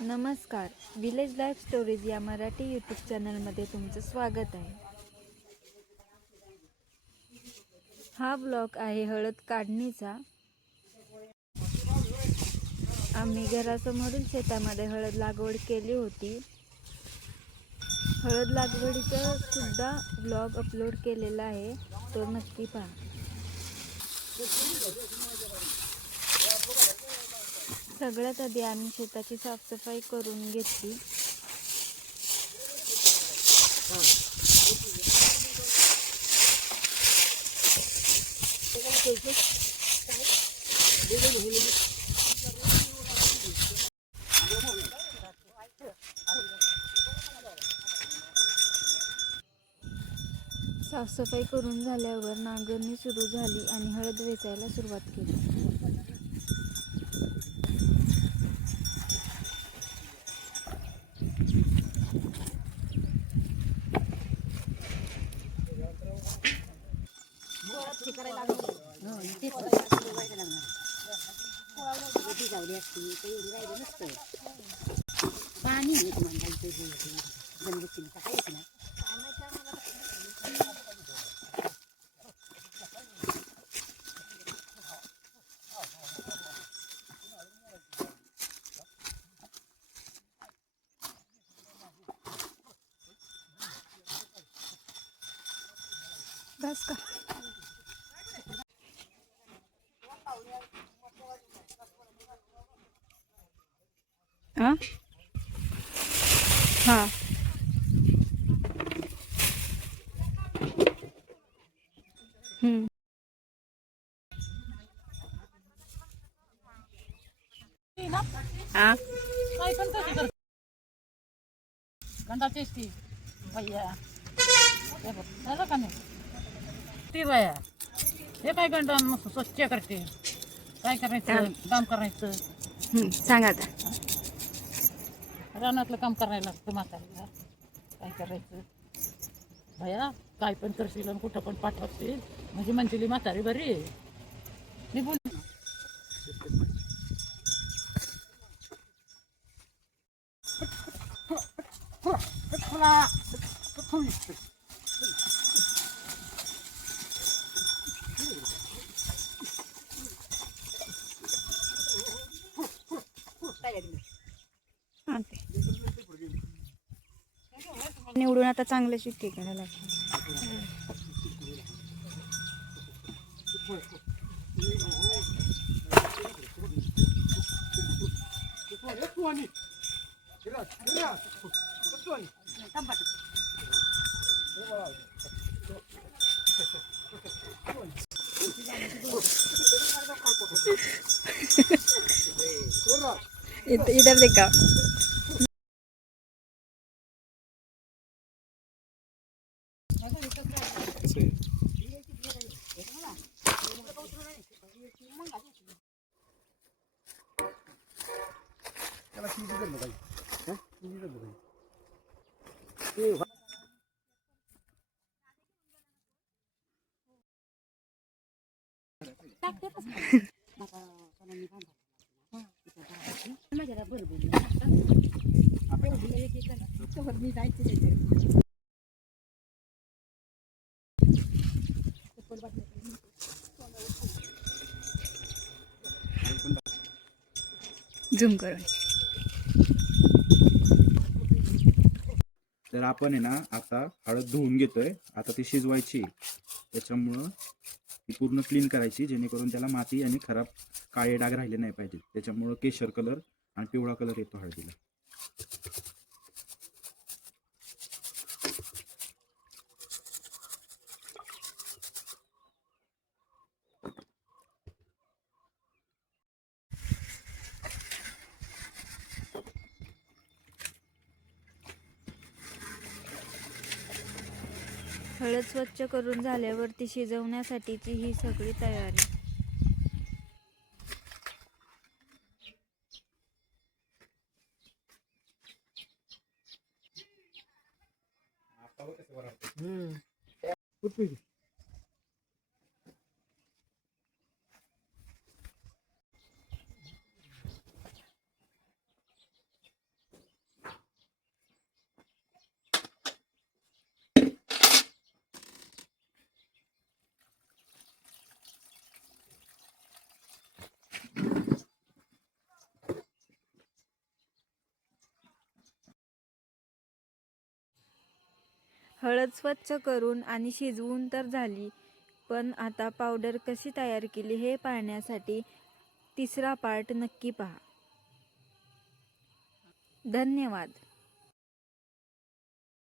नमस्कार, village life stories या Marathi YouTube चॅनलमध्ये तुमचं स्वागत आहे. हा ब्लॉग आहे हळद काढणीचा. आम्ही घरासमोरील शेतामध्ये हळद लागवड केली होती. हळद लागवडीचा सुद्धा ब्लॉग अपलोड केलेला आहे, तो नक्की पहा. सगळ्यात आधी आम्ही शेताची साफसफाई करून घेतली. साफसफाई करून झाल्यावर नांगरणी सुरू झाली आणि हळद वेचायला सुरुवात केली. बस का? हाँ हाँ हाँ काय पण कसं कर गंधाचीच ती भैया हे बघ झालं का नाही ती बाया हे काय गंधा स्वच्छ करते काय करायचं काम करायचं सांगा आता. रानातलं काम करायला लागतं म्हातारीला काय करायचं भैया काय पण करशील आणि कुठं पण पाठवशील म्हणजे म्हणशील म्हातारी बरी आहे. मी बोल निवडून आता चांगले शिक्के करायला लागले. इधर देखा. झूम करून. तर आपण आहे ना आता हळद धुवून घेतोय. आता ती शिजवायची, त्याच्यामुळं ती पूर्ण क्लीन करायची जेणेकरून त्याला माती आणि खराब काळे डाग राहिले नाही पाहिजे. त्याच्यामुळं केशर कलर आणि पिवळा कलर येतो हळदीला. हळद स्वच्छ करून झाल्यावर ती शिजवण्यासाठीची ही सगळी तयारी. हळद स्वच्छ करून आणि शिजवून तर झाली, पण आता पावडर कशी तयार केली हे पाहण्यासाठी तिसरा पार्ट नक्की पहा. धन्यवाद.